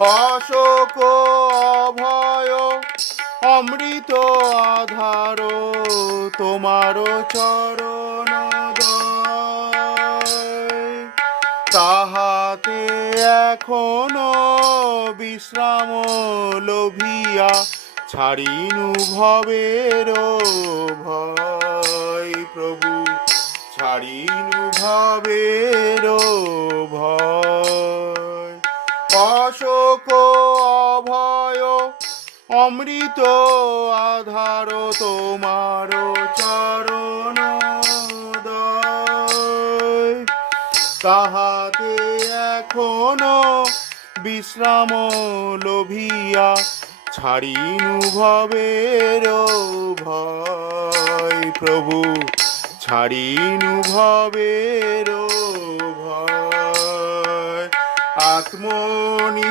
অশোক অভয় অমৃত আধার তোমার চরণ তাহাতে এখনো বিশ্রাম লোভিয়া ছাড়িনু ভবের ভয় প্রভু ছাড়িনু ভবের ভয় অশোক অভয় অমৃত আধার তোমার চরণ তাহাতে এখনো বিশ্রাম লোভিয়া ছাড়িনু ভবের ভয় প্রভু ছাড়িনু ভবের ভয় আত্মনি